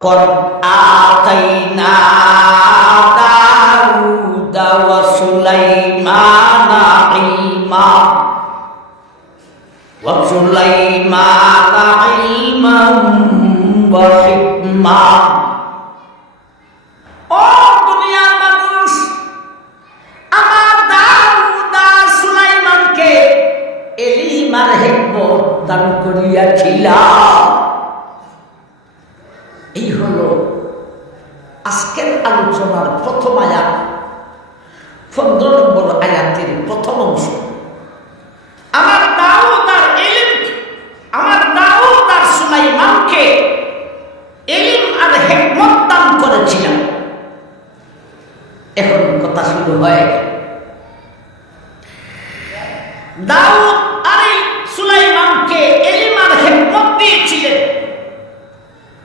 قد آتينا داود وسليمان علما وحكما ও দুনিয়ার মানুষ, আমার দাউদ আর সুলাইমানকে ইলম আর হিকমত দান করিয়াছিলাম। এই হলো আজকের আলোচনার প্রথম আয়াত, 15 নম্বর আয়াতের প্রথম অংশ। আমার দাউদ আর সুলাইমানকে ইলম আর হিকমত দান করেছিলাম। এখন কথা শুরু হয়, দাউদ আর সুলাইমানকে ইলম আর হিকমত দিয়েছিলেন।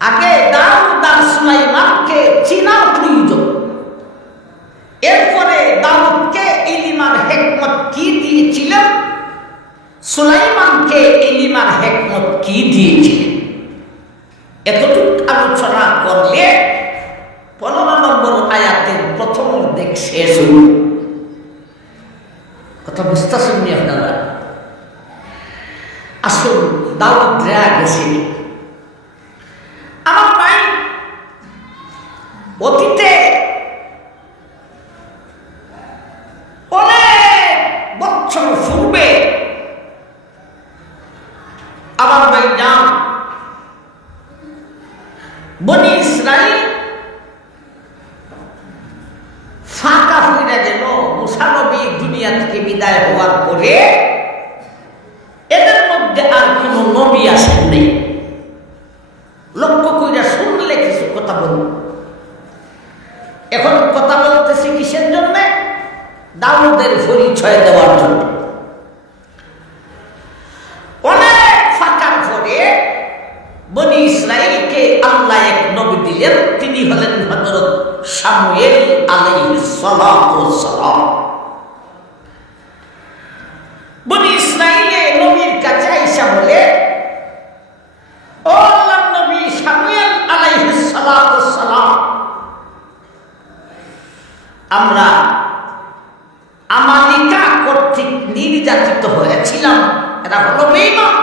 আগে দাউদ আর সুলাইমানকে চিনার প্রয়োজন, এরপরে দাউদকে ইলম আর হিকমত কি দিয়েছিলেন, সুলাইমানকে ইলম আর হিকমত কি দিয়েছিলেন। এতটুকু আলোচনা করলে 15 নম্বর আয়াতের প্রথম অর্ধেক শেষ হল। কথা বুঝতেছেন নি আপনারা? আসুন, দাউদ রেয়া গেছিল। আমার ভাই, অতীতে অনেক বছর পূর্বে আমার ভাই যান বনি ইসরাইল ফাঁকা হয়ে গেল। মুসা নবী দুনিয়া থেকে বিদায় হওয়ার পরে এদের মধ্যে আর কোন নবী আসেন নেই। লক্ষ্য কইরা শুনলে কিছু কথা বলুন। এখন কথা বলতেছি কিসের জন্য? দাউদের পরিচয় দেওয়ার জন্য। অনেক ফাঁকার পরে বনি ইসরাইলকে আল্লাহ এক নবী দিলেন, তিনি হলেন হযরত শামুয়েল আলাইহিস সালাতু ওয়াস সালাম। বনি ইসরাইলে নবীর কাছে আইসা বলে, ও আল্লাহর নবী শামুয়েল আলাইহিস সালাতু ওয়াস সালাম, আমরা আমালিকা কর্তৃক নির্যাতিত হয়েছিলাম। এরা হলো বেঈমান,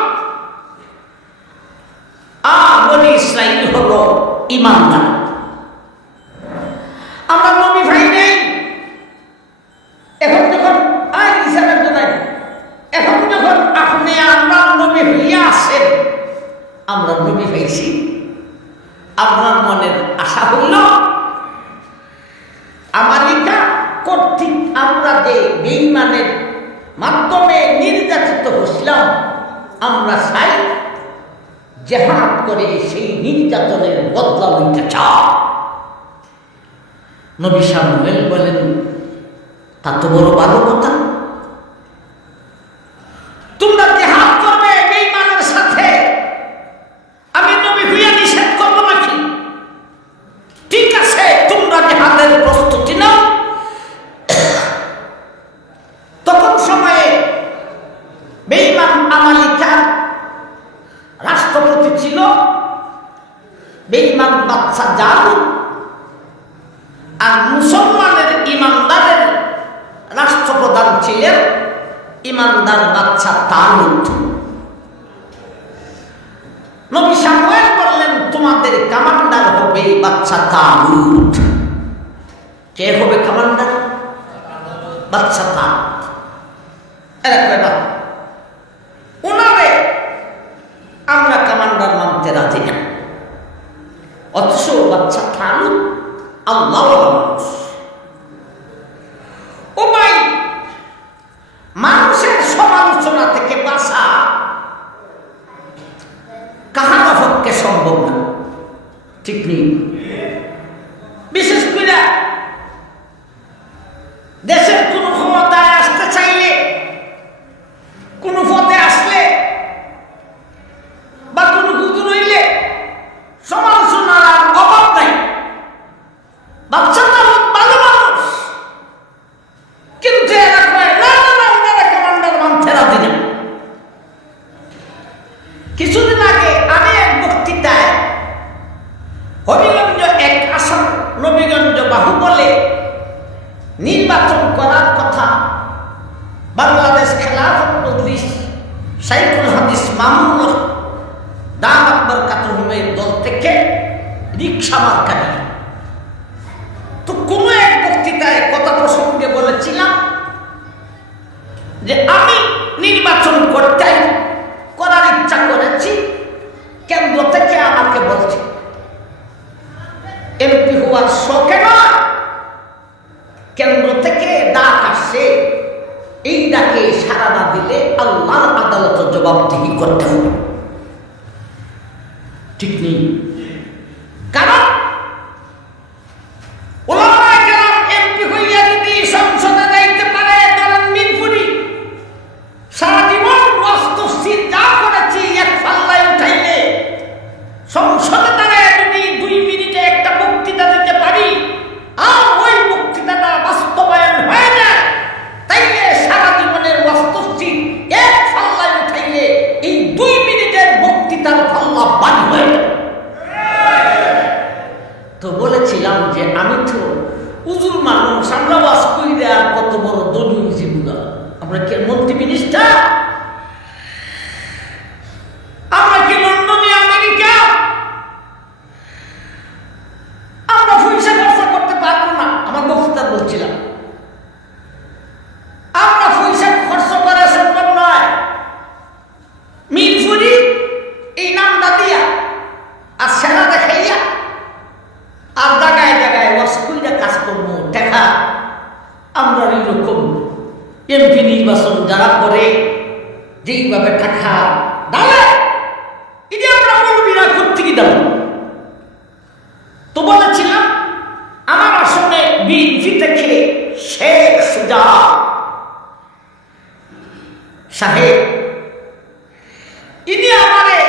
বনি ইসরাইল হলো ঈমানদার। আমরা নবী ভাই নেই। এখন যখন এখন যখন আপনি আমরা নবী হইয়া আসেন, আমরা নবী হয়েছি, আপনার মনের আশা হইল আমালিকা কর্তৃক আমরা যে বেঈমানের মাধ্যমে নির্যাতিত হচ্ছিলাম, আমরা চাই জিহাদ করে সেই নির্যাতনের বদলা লইতে চাই। নবী শামুয়েল বলেন, তা তো বড় ভালো কথা। তোমরা জিহাদ করবে বেঈমানের সাথে, আমি নবী হইয়া নিষেধ করবো নাকি? ঠিক আছে, তোমরা জিহাদের প্রস্তুতি নাও। তখন সময়ে বেঈমান আমালিকার রাষ্ট্রপতি ছিল বেঈমান বাদশা জালুত, আর মুসলমানের ইমানদারের রাষ্ট্রপ্রধান ছিলেন ইমানদার বাদশা তালুত। নবী শামুয়েল বললেন, তোমাদের কমান্ডার হবে বাদশা তালুত। কে হবে কমান্ডার? বাদশা তালুত। উনারে আমরা কমান্ডার মানতে রাজি না। অথচ বাদশা তালুত আল্লাহর মানুষ। ও ভাই, মানুষের সমালোচনা থেকে বাঁচা কাহারও পক্ষে সম্ভব না, ঠিক নেই? বিশেষ করে দেশের কোন ক্ষমতায় আসতে চাইলে, কোন পদে আসলে বা কোন হুজুর হইলে সমালোচনার আর অভাব নাই। বাচ্চা ভালো মানুষ, কিন্তু এরা কয় না না না, ওনারা কমান্ডার মানতে রাজি না। কিছুদিন আগে আমি এক বক্তৃতায় হবি নবীগঞ্জ বাহুবলে নির্বাচন করার কথা বাংলাদেশ খেলাফত মজলিস শাইখুল হাদিস মামুনুল হক দামাত বরকাতুহুমের দল থেকে রিকশা মার্কা নিয়ে। তো কোনো এক বক্তৃতায় কথা প্রসঙ্গে বলেছিলাম যে আমি নির্বাচন করার ইচ্ছা করেছি, কেন্দ্র থেকে আমাকে বলছে এমপি হওয়ার শখে নয়, কেন্দ্র থেকে ডাক আসছে, এই ডাকে সাড়া না দিলে আল্লাহর আদালতে জবাবদিহি করতে হবে। ঠিক নেই? কারণ ওলামায়ে কেরাম এমপি হইয়া যদি সংসদে যাইতে পারে, কারণ মিরপুরি সারা জীবন ওয়াজ-তাফসীর যা করেছি এক পাল্লায় উঠাইলে সংসদে দাঁড়ায় যদি 2 মিনিটে একটা বক্তৃতা দিতে পারি আর ওই বক্তৃতাটা বাস্তবায়ন হয়ে যায়, তাইলে সারা জীবনের ওয়াজ-তাফসীর এক পাল্লায় উঠাইলে এই 2 মিনিটের বক্তৃতার পাল্লা বাড়ি হয়ে যায়। তো বলেছিলাম যে আমি তো উজুর মানুষ, আমরা ওয়াজ করি আর কত বড় দলীয় জীবন, আমরা কি মন্ত্রী মিনিস্টার, আমরা কি লন্ডনে আমেরিকা, আমরা পয়সা খরচা করতে পারবো না। আমার বক্তৃতা বলছিলাম আমরা পয়সা খরচ করা সম্ভব নয়। মিরপুরি এই নামটা দিয়া আর সেনা দেখাইয়া আর জায়গায় জায়গায় ওয়াসকুলটা কাজ করবো দেখা, আমরা এইরকম এমপি নির্বাচন যারা করে যেইভাবে টাকা ডালে, এটা আমরা মৌলবীরা করতে কি দেব। তো বলেছিলাম আমার আসলে বিএনপি থেকে শেখ সুজা সাহেব, ইনি আমারে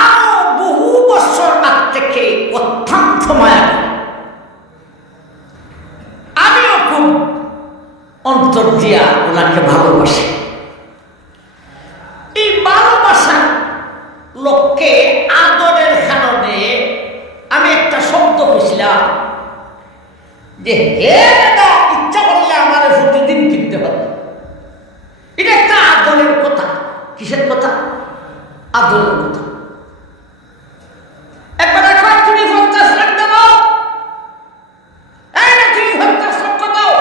আরো বহু বছর আগ থেকে অত্যন্ত মায়া করে, আমিও খুব অন্তর দিয়া ওনাকে ভালোবাসি। এই ভালোবাসা লোককে আদরের কারণে আমি একটা শব্দ কইছিলাম যে হে দাদা, ইচ্ছা করলে আমার প্রতিদিন কিনতে পারবে। এটা একটা আদরের কথা। কিসের কথা? আদরের কথা। একবার একবার তুমি 50 লাখ দেবো, তুমি 50 লক্ষ দাও।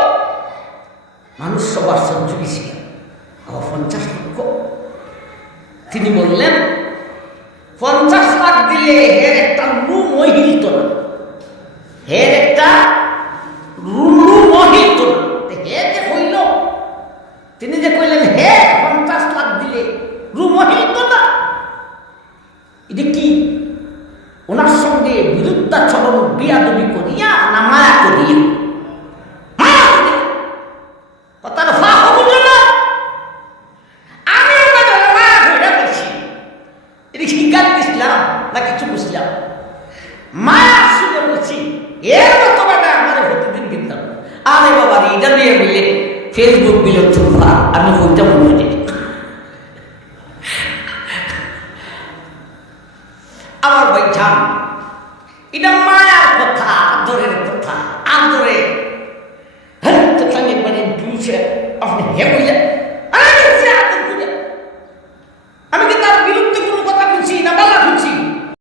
মানুষ সবার সহ্য ছিল 50 লক্ষ। তিনি বললেন 50 লাখ দিলে হের একটা রুম হিলত না, হের একটা রুম হিলত না। হে যে কইল, তিনি যে কইলেন হে 50 লাখ দিলে রুম হিলত না, এটা কি ওনার সঙ্গে বিরুদ্ধাচরণ বিয়াদবি করিয়া না মায়া করিয়া? কথার ফাঁক হবো না, আমি ওনাদের মায়া করিয়া বলছি। এটা কি গান দিছিলাম না কিছু বুঝলাম? মায়া শুনে বলছি এর মতো বেটা আমার প্রতিদিন কিনতাম। আরে বাবা, এটা নিয়ে বললে ফেসবুক বিলে চুপা, আমি হইতে মনে করি। আমার ভাই জান, এটা মায়ার কথা, আদরের কথা। আদরে হ্যাঁ তো খালি মানে আপনি হে